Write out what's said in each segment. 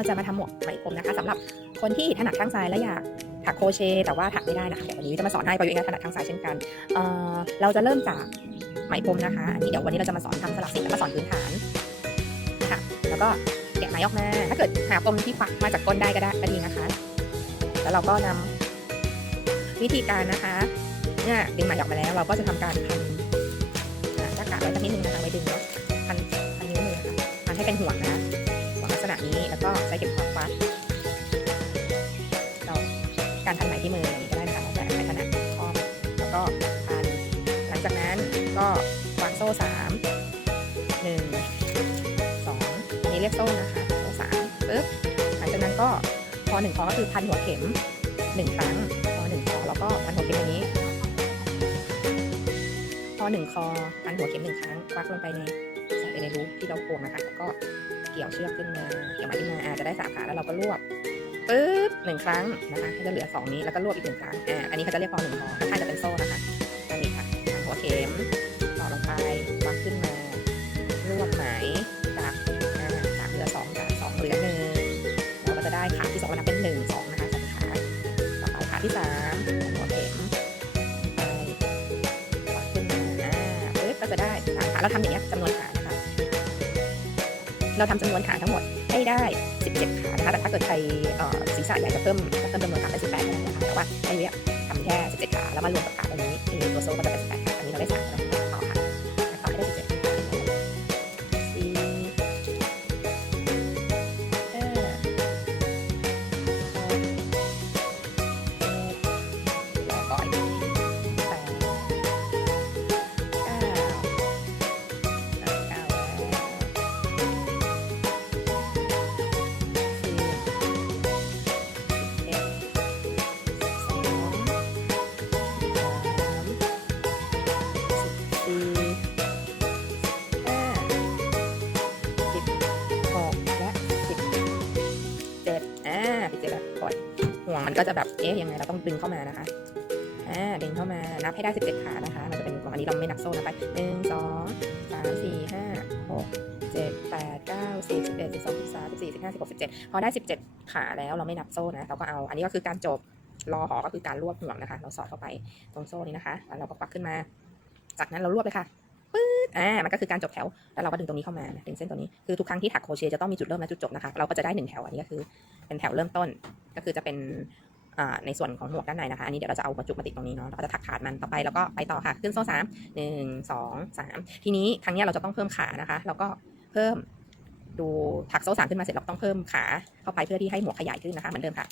เราจะมาทำหมวกไหมพรมนะคะสำหรับคนที่ถนัดข้างซ้ายและอยากถักโคเชแต่ว่าถักไม่ได้นะเดี๋ยววันนี้จะมาสอนให้เพราะอยู่เองก็ถนัดข้างซ้ายเช่นกันเเราจะเริ่มจากไหมพรมนะคะอันนี้เดี๋ยววันนี้เราจะมาสอนทำสลับสีแล้วก็สอนพื้นฐานค่ะแล้วก็แกะไหมออกมาถ้าเกิดหาปมที่ควักมาจากก้นได้ก็ได้ก็ดีนะคะ แล้วเราก็นำวิธีการนะคะเนี่ยดึงไหมออกมาแล้ว เราก็จะทำการพันอ่าหน้ากากไว้สักนิดนึงนะคะไว้ดึงเนาะพันพันนิ้วมือค่ะพันให้เป็นห่วงนะ ณะนี้แล้วก็ใช้เข็มขัดฟัดเราการพันไหมที่มืออย่างนี้ก็ได้นะคะแต่ใครถนัดชอบแล้วก็พันหลังจากนั้นก็วางโซ่สามหนึ่งสองอันนี้เรียกโซ่นะคะโซ่สามปึ๊บหลังจากนั้นก็พอหนึ่งคอก็คือพันหัวเข็มหนึ่งครั้งพอหนึ่งคอแล้วก็พันหัวเข็มอย่างนี้พอหนึ่งคอพันหัวเข็มหนึ่งครั้งควักลงไปในใส่ไปในรูที่เราโคนนะคะแล้วก็ เกี่ยวเชือกขึ้นมาเกี่ยวมาขึ้นมาอาจะได้สามขาแล้วเราก็รวบปึ๊บหนึ่งครั้งนะคะให้จะเหลือสองนี้แล้วก็รวบอีกหนึ่งครั้งอ่าอันนี้เขาจะเรียกพอหนึ่งคอถ้าจะเป็นโซ่นะคะอันนี้ค่ะหัวเข็มต่อลงไปวักขึ้นมารวบไหมจากอ่าจากเหลือสองจากสองเหลือหนึ่งเราก็จะได้ขาที่สองนับเป็นหนึ่งสองนะคะสองขาต่อไปขาที่สามหัวเข็มไปวัดขึ้นมาอ่าปึ๊บก็จะได้สามขาเราทำอย่างเงี้ยจำนวน เราทำจำนวนขาทั้งหมดให้ได้ 17 ขานะคะแต่ถ้าเกิดใครศีรษะใหญ่จะเพิ่มจะเพิ่มจำนวนขาเป็น18ได้นะคะแต่ว่าให้เรียกทำแค่ 17 ขาแล้วมารวมกับขาตัวนี้ตัวโซ่ก็จะเป็น18ขาอันนี้เราได้3แล้วต่อค่ะ ก็จะแบบ เอ๊ะยังไงเราต้องดึงเข้ามานะคะ อ่า ดึงเข้ามา นับให้ได้ 17 ขานะคะ มันจะเป็นกล่องอันนี้เราไม่นับโซ่นะคะหนึ่งสองสามสี่ห้าหกเจ็ดแปดเก้าสิบสิบเอ็ดสิบสองสิบสามสิบสี่สิบห้าสิบหกสิบเจ็ดพอได้ 17 ขาแล้วเราไม่นับโซ่นะ เราก็เอา อันนี้ก็คือการจบ รอหอก็คือการรวบห่วงนะคะ เราสอดเข้าไปตรงโซ่นี้นะคะ แล้วเราก็ควักขึ้นมา จากนั้นเรารวบเลยค่ะปื๊ดอ่า มันก็คือการจบแถว แล้วเราก็ดึงตรงนี้เข้ามานะดึงเส้นตัวนี้ คือทุกครั้งที่ถักโครเชต์จะต้องมีจุดเริ่มและจุดจบนะคะ เราก็จะได้หนึ่งแถว อันนี้ก็คือ เป็นแถวเริ่มต้น ก็คือจะเป็น ในส่วนของหมวกด้านในนะคะ อันนี้เดี๋ยวเราจะเอาบรรจุมาติดตรงนี้เนาะเราจะถักขาดมันต่อไปแล้วก็ไปต่อค่ะ ขึ้นโซ่สามหนึ่งสองสามทีนี้ครั้งนี้เราจะต้องเพิ่มขานะคะ แล้วก็เพิ่มดูถักโซ่สามขึ้นมาเสร็จเราต้องเพิ่มขาเข้าไปเพื่อที่ให้หมวกขยายขึ้นนะคะเหมือนเดิมค่ะ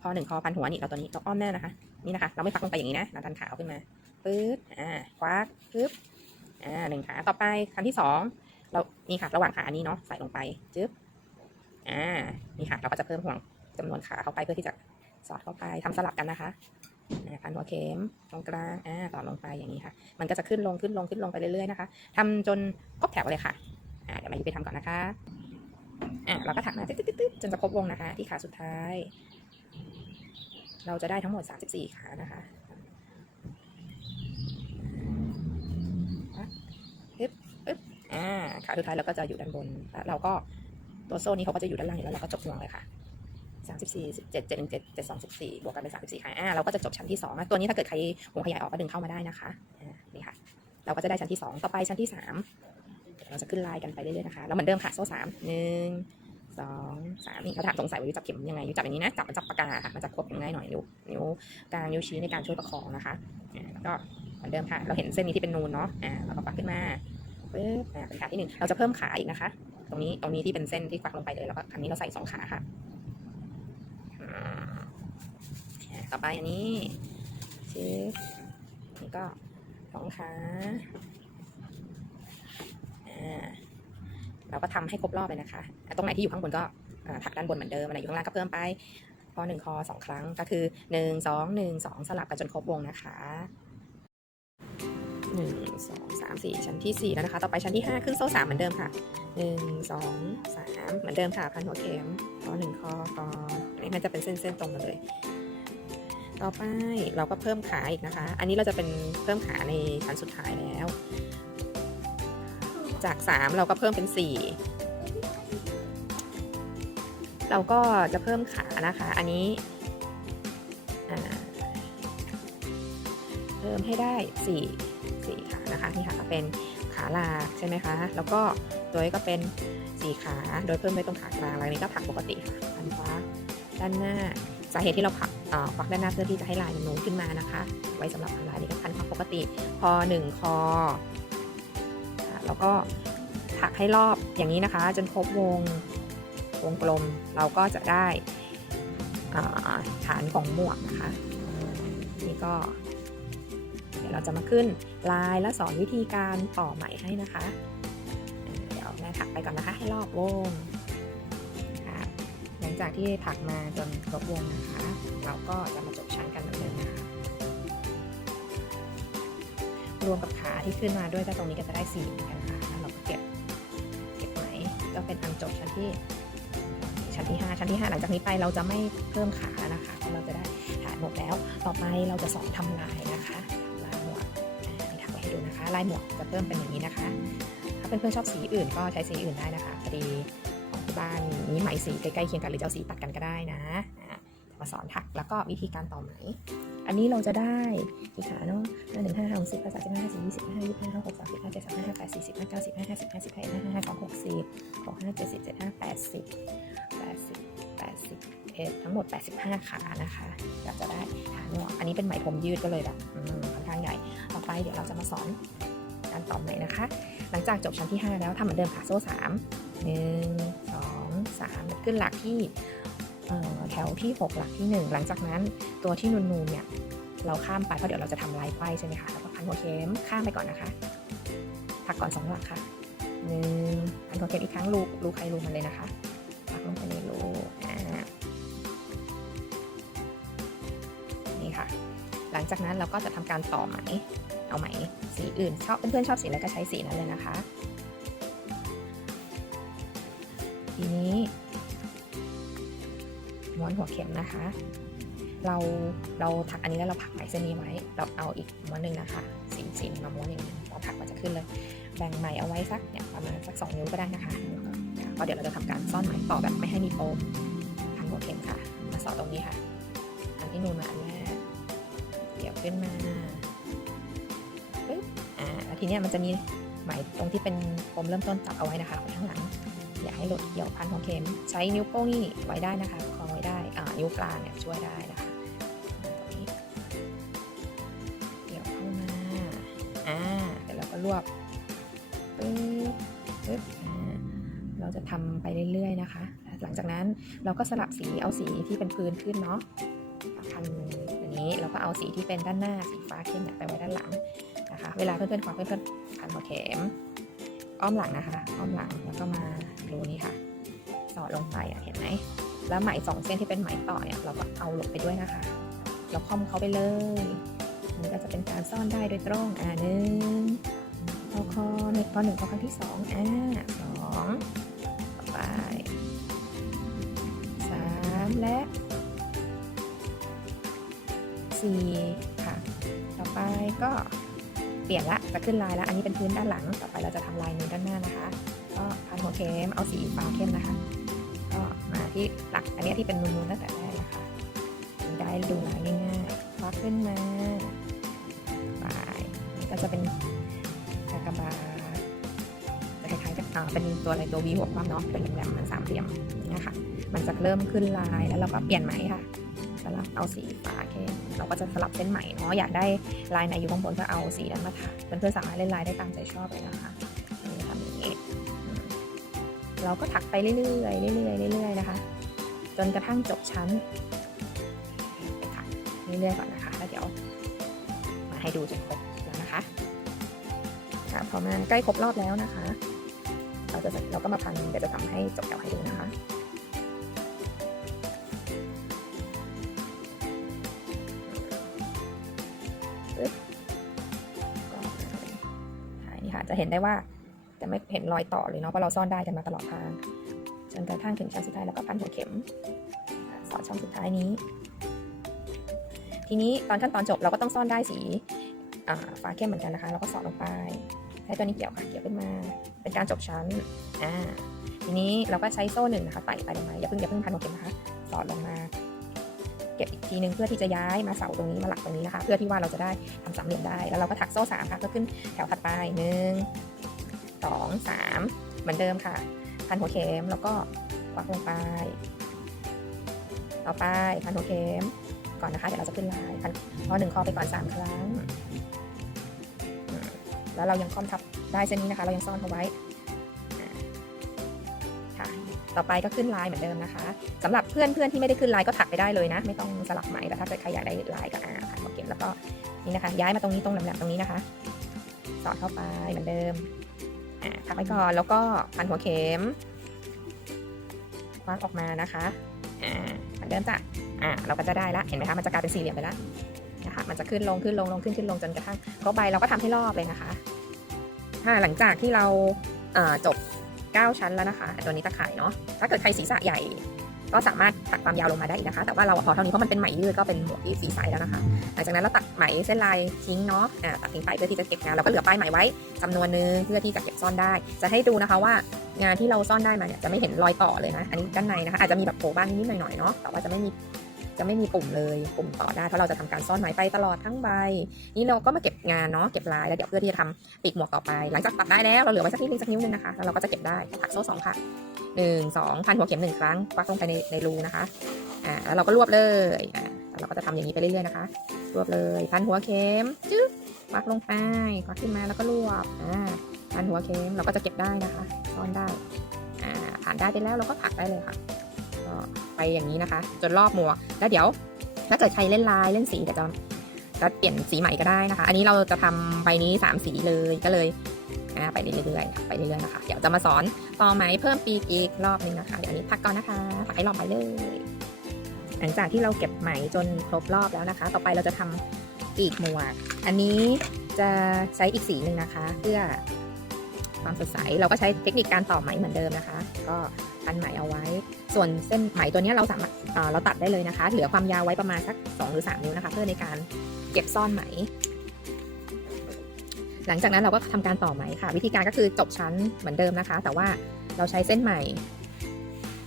พอหนึ่งคอพันหัวนี่เราตัวนี้เราอ้อมแน่นะคะ นี่นะคะ เราไม่พักลงไปอย่างนี้นะเราดันขาขึ้นมาปึ๊บอ่าควักปึ๊บอ่าหนึ่งขาต่อไปครั้งที่สองเรานี่ค่ะ ระหว่างขาอันนี้เนาะใส่ลงไปจึ๊บอ่านี่ค่ะ เราก็จะเพิ่มห่วงจำนวนขาเข้าไปเพื่อที่จะ สอดเข้าไปทำสลับกันนะคะพันหัวเข็มตรงกลางอ่าต่อลงไปอย่างนี้ค่ะ มันก็จะขึ้นลงขึ้นลงขึ้นลงไปเรื่อยๆนะคะทำจนครบแถวเลยค่ะอ่าเดี๋ยวมายูไปทำก่อนนะคะอ่าเราก็ถักมาตึ๊ดตึ๊ดตึ๊ดจนจะครบวงนะคะ ที่ขาสุดท้าย เราจะได้ทั้งหมด 34 ขานะคะปึ๊บปึ๊บอ่าขาสุดท้ายเราก็จะอยู่ด้านบนแล้วเราก็ตัวโซ่นี้เขาก็จะอยู่ด้านล่างอยู่แล้วเราก็จบห่วงเลยค่ะ สามสิบสี่สิบเจ็ดเจ็ดหนึ่งเจ็ดเจ็ดสองสิบสี่บวกกันเป็นสามสิบสี่ค่ะอ่าเราก็จะจบชั้นที่สองตัวนี้ถ้าเกิดใครหัวขยายออกก็ดึงเข้ามาได้นะคะอ่านี่ค่ะ เราก็จะได้ชั้นที่สองต่อไปชั้นที่สามเราจะขึ้นลายกันไปเรื่อยๆนะคะแล้วเหมือนเดิมค่ะโซ่สามหนึ่งสองสามนี่เขาถามสงสัยว่ายูจับเข็มยังไงยูจับอย่างนี้นะจับมันจับปากกาค่ะมันจะควบง่ายหน่อยนิ้วนิ้วกลางนิ้วชี้ในการช่วยประคองนะคะอ่แล้วก็เหมือนเดิมค่ะ เราเห็นเส้นนี้ที่เป็นนูนเนาะอ่าเราก็ปักขึ้นมาปึ๊บอ่าเป็นขาที่หนึ่งเราจะเพิ่มขาอีกนะคะ ตรงนี้ตรงนี้ที่เป็นเส้นที่ปักลงไปเลยแล้วก็ครั้งนี้เราใส่สองขาค่ะ อ่า ต่อไปอันนี้ชิปนี่ก็สองขาอ่าเราก็ทำให้ครบรอบเลยนะคะ ตรงไหนที่อยู่ข้างบนก็ถักด้านบนเหมือนเดิมอะไรอยู่ข้างล่างก็เพิ่มไปพอหนึ่งคอสองครั้งก็คือหนึ่งสองหนึ่งสองสลับกันจนครบวงนะคะหนึ่งสองสามสี่ชั้นที่สี่แล้วนะคะ ต่อไปชั้นที่ห้าขึ้นโซ่สามเหมือนเดิมค่ะหนึ่งสองสามเหมือนเดิมค่ะพันหัวเข็มพอหนึ่งคอก่อนอันนี้มันจะเป็นเส้นๆตรงมาเลย ต่อไปเราก็เพิ่มขาอีกนะคะ อันนี้เราจะเป็นเพิ่มขาในชั้นสุดท้ายแล้ว จาก 3 เราก็เพิ่มเป็น 4 เราก็จะเพิ่มขานะคะ อันนี้เพิ่มให้ได้สี่สี่ขานะคะนี่ค่ะเป็นขาลากใช่ไหมคะ แล้วก็ตัวนี้ก็เป็นสี่ขา โดยเพิ่มไว้ตรงขากลางแล้วนี้ก็ถักปกติค่ะพันฟ้าด้านหน้าสาเหตุที่เราผัก เอ่อปักด้านหน้าเพื่อที่จะให้ลายมันนูนขึ้นมานะคะ ไว้สำหรับพันลายในี้ก็พันความปกติ พอหนึ่งคอ แล้วก็ถักให้รอบอย่างนี้นะคะ จนครบวงวงกลมเราก็จะได้ฐานของหมวกนะคะ นี่ก็ เดี๋ยวเราจะมาขึ้นลายและสอนวิธีการต่อไหมให้นะคะ เดี๋ยวแม่ถักไปก่อนนะคะให้รอบวงค่ งจากที่ถักมาจนครบวงนะคะ เราก็จะมาจบชั้นกันเหมือนเดิมนะคะรวมกับขาที่ขึ้นมาด้วยแต่ตรงนี้ก็จะได้สี่เหมือนกันค่ะแล้วเราก็เก็บเก็บไหมก็เป็นอันจบชั้นที่ชั้นที่ 5 ชั้นที่ 5 หลังจากนี้ไปเราจะไม่เพิ่มขาแล้วนะคะเพราะเราจะได้ฐานหมวกแล้ว ต่อไปเราจะสอนทำลายนะคะลายหมวกอ่านี่ทำไว้ให้ดูนะคะ ลายหมวกจะเพิ่มเป็นอย่างนี้นะคะ ถ้าเพื่อนๆชอบสีอื่นก็ใช้สีอื่นได้นะคะพอดี ที่บ้านมีไหมสีใกล้ๆเคียงกันหรือจะเอาสีตัดกันก็ได้นะอ่มาสอนถักแล้วก็วิธีการต่อไหม อันนี้เราจะได้กี่ขาเนาะห้าหนึ่งห้าหกสิบห้าสามสิบห้าห้าสี่ยี่สิบห้ายี่สิบห้าห้าหกสามสิบห้าเจ็ดสามห้าห้าแปดสี่สิบห้าเก้าสิบห้าห้าสิบห้าสิบห้าเอ็ดห้าห้าสองหกสิบหกห้าเจ็ดสิบเจ็ดห้าแปดสิบแปดสิบแปดสิบเอ็ดทั้งหมด 85 ขานะคะเราจะได้ฐานหมวกอันนี้เป็นไหมพรมยืดก็เลยแบบค่อนข้างใหญ่ ต่อไปเดี๋ยวเราจะมาสอนการต่อไหมนะคะ หลังจากจบชั้นที่ 5 แล้วทำเหมือนเดิมค่ะโซ่3 1 2 3 ขึ้นหลักที่เอ่แถวที่ 6 หลักที่ 1 หลังจากนั้นตัวที่นูนๆเนี่ยเราข้ามไปเพราะเดี๋ยวเราจะทำลายไขว้ใช่ไหมคะแล้วก็พันหัวเข็มข้ามไปก่อนนะคะถักก่อนสองหลักค่ะหนึ่งพันหัวเข็มอีกครั้งรูรูใครรูมันเลยนะคะปักลงไปในรูนี่ค่ะ หลังจากนั้นเราก็จะทำการต่อไหมเอาไหมสีอื่นชอบเพื่อนๆชอบสีอะไรก็ใช้สีนั้นเลยนะคะ ทีนี้ม้วนหัวเข็มนะคะ เราเราถักอันนี้แล้วเราผักไหมเส้นนี้ไว้ เราเอาอีกม้วนหนึ่งนะคะสีสีมาม้วนอย่างนี้เราถักมันจะขึ้นเลย แบ่งไหมเอาไว้สักเนี่ยประมาณสักสองนิ้วก็ได้นะคะก็เดี๋ยวเราจะทำการซ่อนไหมต่อแบบไม่ให้มีโปมพันหัวเข็มค่ะ มาสอดตรงนี้ค่ะอันที่นูนมาอันแรกเดี๋ยวขึ้นมาอ่าแล้วทีเนี้ยมันจะมีไหมตรงที่เป็นปมเริ่มต้นจับเอาไว้นะคะข้างหลัง อย่าให้หลุดเกี่ยวพันของเข็ม ใช้นิ้วโป้งนี่ไว้ได้นะคะคล้องไว้ได้อ่านิ้วกลางเนี่ยช่วยได้นะคะเกี่ยวเข้ามาอ่าเดี๋ยวเราก็รวบปึ๊บปึ๊บอ่าเราจะทำไปเรื่อยๆนะคะ หลังจากนั้นเราก็สลับสีเอาสีที่เป็นพื้นขึ้นเนาะพันอย่างนี้เราก็เอาสีที่เป็นด้านหน้าสีฟ้าเข้มเนี่ยไปไว้ด้านหลังนะคะ เวลาเพื่อนๆคว้าเพื่อนๆพันหัวเข็ม อ้อมหลังนะคะ อ้อมหลังแล้วก็มารูนี้ค่ะ สอดลงไปอะเห็นไหมแล้วไหมสองเส้นที่เป็นไหมต่อเนี่ยเราก็เอาลงไปด้วยนะคะเราค่อมเขาไปเลยมันก็จะเป็นการซ่อนได้โดยตรงอ่าหนึ่งเอาคอในคอหนึ่งคอครั้งที่สองอ่าสองต่อไปสามและสี่ค่ะ ต่อไปก็ เปลี่ยนละจะขึ้นลายแล้ว อันนี้เป็นพื้นด้านหลัง ต่อไปเราจะทำลายนูนด้านหน้านะคะ ก็พันหัวเข็มเอาสีฟ้าเข้มนะคะ ก็มาที่หลักอันนี้ที่เป็นนูนๆตั้งแต่แรกนะคะได้ดูลายง่ายๆควักขึ้นมาไปนี่ก็จะเป็นกากบาทจะคล้ายๆกับเป็นตัวอะไรตัววีหัวความเนาะเป็นแหลมๆมันสามเหลี่ยมนี่ค่ะ มันจะเริ่มขึ้นลายแล้วเราก็เปลี่ยนไหมค่ะ เอาสีฟ้าเข้มเราก็จะสลับเส้นไหมเนาะอยากได้ลายไหนอยู่ข้างบนก็เอาสีนั้นมาถักเพื่อนๆสามารถเล่นลายได้ตามใจชอบเลยนะคะนี่ทำอย่างนี้เราก็ถักไปเรื่อยๆเรื่อยๆเรื่อยๆนะคะ จนกระทั่งจบชั้นไปถักเรื่อยๆก่อนนะคะแล้วเดี๋ยวมาให้ดูจนครบแล้วนะคะค่ะพอมันใกล้ครบรอบแล้วนะคะ เราจะเราก็มาพันเดี๋ยวจะทำให้จบแถวให้ดูนะคะ จะเห็นได้ว่าจะไม่เห็นรอยต่อเลยเนาะเพราะเราซ่อนได้กันมาตลอดทางจนกระทั่งถึงชั้นสุดท้ายแล้วก็พันหัวเข็มสอดช่องสุดท้ายนี้ ทีนี้ตอนขั้นตอนจบเราก็ต้องซ่อนได้สีฟ้าเข้มเหมือนกันนะคะ เราก็สอดลงไปใช้ตัวนี้เกี่ยวค่ะเกี่ยวขึ้นมา เป็นการจบชั้นอ่าทีนี้เราก็ใช้โซ่หนึ่งนะคะไต่ไปลงมาอย่าเพิ่งอย่าเพิ่งพันหัวเข็มนะคะสอดลงมา เก็บอีกทีหนึ่งเพื่อที่จะย้ายมาเสาตรงนี้มาหลักตรงนี้นะคะ เพื่อที่ว่าเราจะได้ทำสามเหลี่ยมได้ แล้วเราก็ถักโซ่สามค่ะเพื่อขึ้นแถวถัดไปหนึ่งสองสามเหมือนเดิมค่ะ พันหัวเข็มแล้วก็ควักลงไป ต่อไปพันหัวเข็มก่อนนะคะ เดี๋ยวเราจะขึ้นลายพันพอหนึ่งคอไปก่อนสามครั้ง แล้วเรายังค่อมทับได้เส้นนี้นะคะ เรายังซ่อนเขาไว้ ต่อไปก็ขึ้นลายเหมือนเดิมนะคะสำหรับเพื่อนเพื่อนที่ไม่ได้ขึ้นลายก็ถักไปได้เลยนะ ไม่ต้องสลับไหมแต่ถ้าเกิดใครอยากได้ลายก็อ่าพันหัวเข็มแล้วก็นี่นะคะ ย้ายมาตรงนี้ตรงแหลมๆตรงนี้นะคะสอดเข้าไปเหมือนเดิมอ่าพักไว้ก่อนแล้วก็พันหัวเข็มควักออกมานะคะอ่าเหมือนเดิมจ้ะอ่าเราก็จะได้ละเห็นไหมคะมันจะกลายเป็นสี่เหลี่ยมไปละนะคะมันจะขึ้นลงขึ้นลงลงขึ้นขึ้นลงจนกระทั่งครบใบเราก็ทำให้รอบเลยนะคะถ้าหลังจากที่เราจบ 9 ชั้นแล้วนะคะตัวนี้ตะข่ายเนาะถ้าเกิดใครศีรษะใหญ่ ก็สามารถตัดความยาวลงมาได้อีกนะคะ แต่ว่าเราพอเท่านี้เพราะมันเป็นไหมยืดก็เป็นหมวกที่สีใสแล้วนะคะ หลังจากนั้นเราตัดไหมเส้นลายทิ้งเนาะตัดทิ้งไปเพื่อที่จะเก็บงานเราก็เหลือป้ายไหมไว้จำนวนนึงเพื่อที่จะเก็บซ่อนได้ จะให้ดูนะคะว่างานที่เราซ่อนได้มาเนี่ยจะไม่เห็นรอยต่อเลยนะ อันนี้ด้านในนะคะอาจจะมีแบบโผล่บ้างนิดๆหน่อยๆเนาะแต่ว่าจะไม่มี จะไม่มีปุ่มเลยปุ่มต่อได้เพราะเราจะทำการซ่อนไหมไปตลอดทั้งใบ นี่เราก็มาเก็บงานเนาะเก็บลายแล้วเดี๋ยวเพื่อที่จะทำปีกหมวกต่อไป หลังจากตัดได้แล้วเราเหลือไว้สักนิดนึงสักนิ้วนึงนะคะแล้วเราก็จะเก็บได้ถักโซ่สองค่ะหนึ่งสองพันหัวเข็มหนึ่งครั้งควักลงไปในในรูนะคะอ่าแล้วเราก็รวบเลยอ่าเราก็จะทำอย่างนี้ไปเรื่อยๆนะคะ รวบเลยพันหัวเข็มจึ๊บควักลงไปควักขึ้นมาแล้วก็รวบอ่าพันหัวเข็มเราก็จะเก็บได้นะคะซ่อนได้อ่าผ่านได้ไปแล้วเราก็ถักได้เลยค่ะ ไปอย่างนี้นะคะ จนรอบหมวก แล้วเดี๋ยว ถ้าเกิดใครเล่นลายเล่นสีเดี๋ยวจะจะเปลี่ยนสีใหม่ก็ได้นะคะ อันนี้เราจะทำใบนี้สามสีเลยก็เลยไปเรื่อยๆไปเรื่อยๆนะคะ เดี๋ยวจะมาสอนต่อไหมเพิ่มปีกอีกรอบนึงนะคะ เดี๋ยวนี้พักก่อนนะคะพักให้รอบไปเลย หลังจากที่เราเก็บไหมจนครบรอบแล้วนะคะ ต่อไปเราจะทำปีกหมวก อันนี้จะใช้อีกสีหนึ่งนะคะ เพื่อความสดใส เราก็ใช้เทคนิคการต่อไหมเหมือนเดิมนะคะ ก็ พันไหมเอาไว้ ส่วนเส้นไหมตัวนี้เราสามารถเเราตัดได้เลยนะคะ เหลือความยาวไว้ประมาณสัก 2 หรือ 3 นิ้วนะคะ เพื่อในการเก็บซ่อนไหม หลังจากนั้นเราก็ทำการต่อไหมค่ะ วิธีการก็คือจบชั้นเหมือนเดิมนะคะ แต่ว่าเราใช้เส้นไหม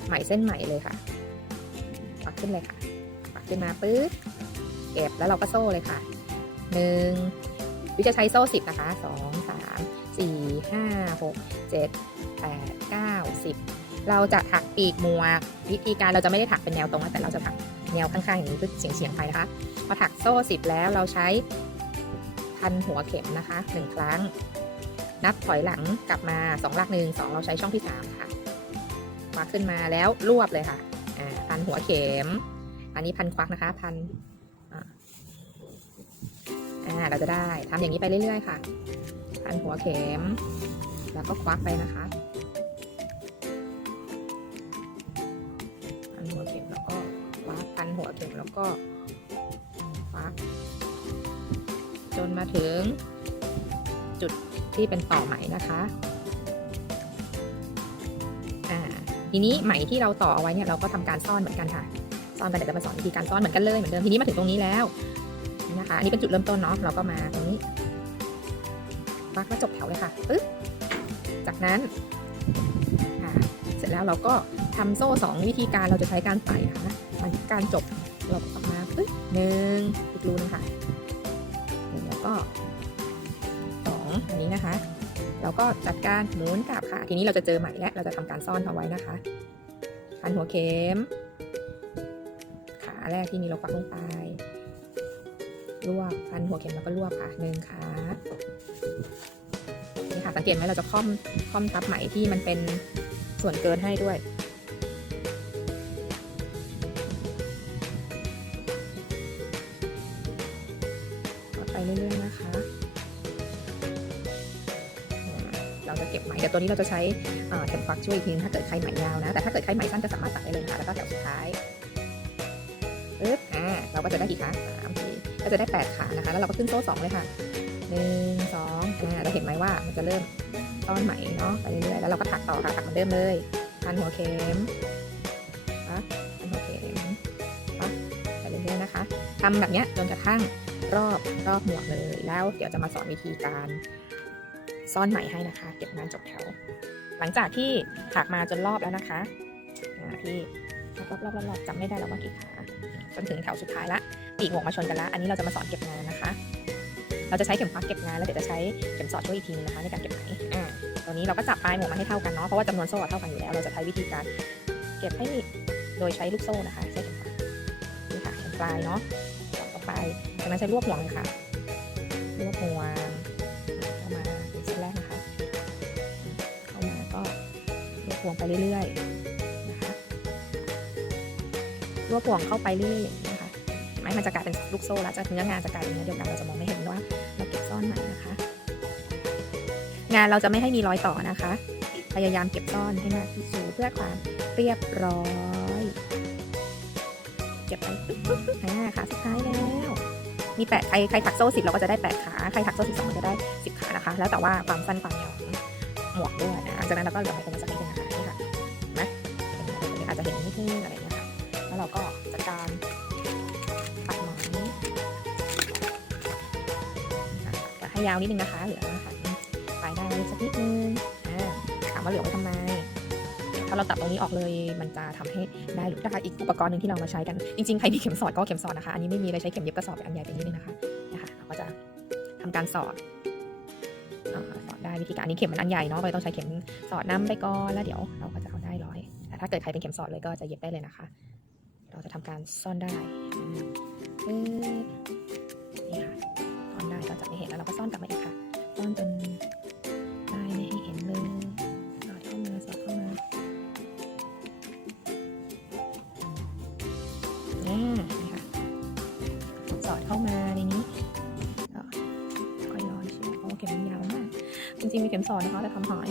ไหมเส้นไหมเลยค่ะปักขึ้นเลยค่ะปักขึ้นมาปุ๊บเก็บแล้วเราก็โซ่เลยค่ะหนึ่งวิจะใช้โซ่สิบนะคะสองสามสี่ห้าหกเจ็ดแปดเก้าสิบ เราจะถักปีกหมวก วิธีการเราจะไม่ได้ถักเป็นแนวตรงนะแต่เราจะถักแนวข้างๆอย่างนี้เพื่อเฉียงๆไปนะคะพอถักโซ่สิบแล้วเราใช้พันหัวเข็มนะคะหนึ่งครั้ง นับถอยหลังกลับมาสองหลักหนึ่งสองเราใช้ช่องที่สามค่ะควักขึ้นมาแล้วรวบเลยค่ะอ่าพันหัวเข็ม อันนี้พันควักนะคะพันอ่าเราจะได้ทำอย่างนี้ไปเรื่อยๆค่ะพันหัวเข็ม แล้วก็ควักไปนะคะ เข็มแล้วก็ควักพันหัวเข็มแล้วก็ควักจนมาถึงจุดที่เป็นต่อไหมนะคะอ่าทีนี้ไหมที่เราต่อเอาไว้เนี่ยเราก็ทำการซ่อนเหมือนกันค่ะ ซ่อนกันเดี๋ยวจะมาสอนวิธีการซ่อนเหมือนกันเลยเหมือนเดิมทีนี้มาถึงตรงนี้แล้วนะคะอันนี้เป็นจุดเริ่มต้นเนาะเราก็มาตรงนี้ปักแล้วจบแถวเลยค่ะปึ๊บจากนั้นค่ะเสร็จแล้วเราก็ ทำโซ่สองวิธีการเราจะใช้การไต่ค่ะมันการจบเราออกมาปึ๊บหนึ่งอีกรูนึงค่ะหนึ่งแล้วก็สองอันนี้นะคะ เราก็จัดการหมุนกลับค่ะ ทีนี้เราจะเจอใหม่และเราจะทำการซ่อนเอาไว้นะคะพันหัวเข็ม ขาแรกที่มีเราปักลงไปรวบพันหัวเข็มแล้วก็รวบค่ะหนึ่งขานี่ค่ะสังเกตไหมเราจะค่อมค่อมทับไหมที่มันเป็นส่วนเกินให้ด้วย ตัวนี้เราจะใช้เข็มฟักช่วยอีกทีนึงถ้าเกิดใครไหมยาวนะ แต่ถ้าเกิดใครไหมสั้นก็สามารถตัดได้เลยนะคะแล้วก็แถวสุดท้ายปึ๊บอ่าเราก็จะได้กี่ขาสามสี่ก็จะได้แปดขานะคะ แล้วเราก็ขึ้นโซ่สองเลยค่ะหนึ่งสองอ่าเราเห็นไหมว่ามันจะเริ่มต้อนไหมเนาะไปเรื่อยๆแล้วเราก็ถักต่อค่ะถักเหมือนเดิมเลยพันหัวเข็มปั๊บพันหัวเข็มปั๊บไปเรื่อยๆนะคะทำแบบเนี้ยจนกระทั่งรอบรอบหมวกเลย แล้วเดี๋ยวจะมาสอนวิธีการ ซ่อนไหมให้นะคะ เก็บงานจบแถว หลังจากที่ถักมาจนรอบแล้วนะคะที่รอบรอบรอบรอบจำไม่ได้แล้วว่ากี่ขาจนถึงแถวสุดท้ายละปีกหมวกมาชนกันละอันนี้เราจะมาสอนเก็บงานนะคะ เราจะใช้เข็มพักเก็บงานแล้วเดี๋ยวจะใช้เข็มสอดช่วยอีกทีนึงนะคะ ในการเก็บไหมอ่าตัวนี้เราก็จับปลายหมวกมาให้เท่ากันเนาะเพราะว่าจำนวนโซ่เท่ากันอยู่แล้ว เราจะใช้วิธีการเก็บให้โดยใช้ลูกโซ่นะคะใช้เข็มขัดนี่ค่ะเข็มปลายเนาะสอดเข้าไปจากนั้นใช้รวบห่วงเลยค่ะรวบห่วง ห่วงไปเรื่อยๆนะคะรวบห่วงเข้าไปเรื่อยๆอย่างนี้นะคะไหมมันจะกลายเป็นลูกโซ่แล้วจะเนื้องานจะกลายเป็นเนื้อเดียวกันเราจะมองไม่เห็นว่าเราเก็บซ่อนไหนนะคะ งานเราจะไม่ให้มีรอยต่อนะคะ พยายามเก็บซ่อนให้มากที่สุดเพื่อความเรียบร้อยเก็บไปปึ๊บปึ๊บปึ๊บอ่าขาสุดท้ายแล้วมีแปดใครใครถักโซ่สิบเราก็จะได้แปดขาใครถักโซ่สิบสองจะได้สิบขานะคะ แล้วแต่ว่าความสั้นความยาวหมวกด้วยนะจากนั้นเราก็เหลือไมโครมาสักนิดนึงน ยาวนิดนึงนะคะเหลือค่ะปลายได้ไว้สักนิดนึงถามว่าเหลือไว้ทำไม ถ้าเราตัดตรงนี้ออกเลยมันจะทำให้ได้หรือได้อีกอุปกรณ์หนึ่งที่เรามาใช้กัน จริงๆใครมีเข็มสอดก็เข็มสอดนะคะ อันนี้ไม่มีเลยใช้เข็มเย็บกระสอบอันใหญ่ไปนิดนึงนะคะนะคะเราก็จะทำการสอดอสอดได้วิธีการนี้เข็มมันอันใหญ่เนาะก็เลยต้องใช้เข็มสอดน้ำไปก่อนแล้วเดี๋ยวเราก็จะเอาได้ร้อยแต่ถ้าเกิดใครเป็นเข็มสอดเลยก็จะเย็บได้เลยนะคะ เราจะทำการซ่อนได้นี่ค่ะ อนได้ก็จะไม่เห็นแล้วเราก็ซ่อนกลับมาอีกค่ะซ่อนจนได้ไม่ให้เห็นเลยสอดเข้ามาสอดเข้ามาอ่านี่ค่ะสอดเข้ามาในนี้ก็ค่อยร้อยเชือกเพราะว่าเข็มมันยาวมากจริงๆมีเข็มสอดนะคะแต่ทำหาย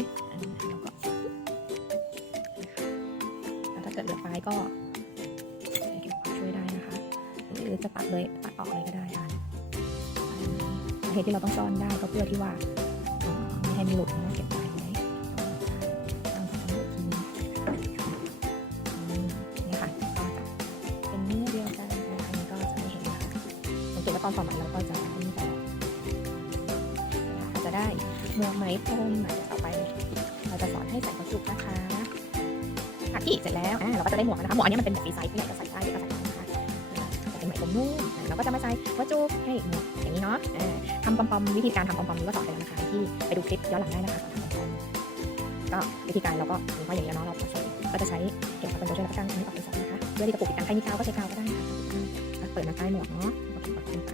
แล้วก็แล้วถ้าเกิดเหลือปลายก็ใช้เข็มขัดช่วยได้นะคะ หรือจะตัดเลย เหตุที่เราต้องซ่อนได้ก็เพื่อที่ว่าไม่ให้มันหลุดนะเก็บปไว้ตั้งแต่ทั้งหมนี่ค่ะก็จะเป็นเนื้อเดียวกันนะคะอันนี้ก็จะไม่เห็นนะคะสังเกตว่าตอนต่อมาเราก็จะไม่มีตลอดอาจะได้เมืองไหมพรมอะเดี๋ยต่อไป เราจะสอนให้ใส่กระจุกนะคะที่เสร็จแล้วเราก็จะได้หมวกนะคะหมวกอันนี้มันเป็นหมวกฟรีไซส์ที่เราจะใส่ได้หรือก็ใส่ ผมนุ่มเราก็จะมาใส่กระจุกให้หมวกอย่างนี้เนาะทำปอมๆวิธีการทำปอมๆนี้ก็สอนไปแล้วนะคะที่ไปดูคลิปย้อนหลังได้นะคะสอนทำปอมๆก็วิธีการเราก็มีข้ออย่างนี้เนาะเราผสมก็จะใช้เก็บเป็นตัวช่วยแล้วก็ตั้งนี้ออกเป็นสองนะคะเพื่อที่จะปกปิดกันใครมีกาวก็ใช้กาวก็ได้นะคะเปิดมาใต้หมวกเนาะแล้วก็ปัดลงไป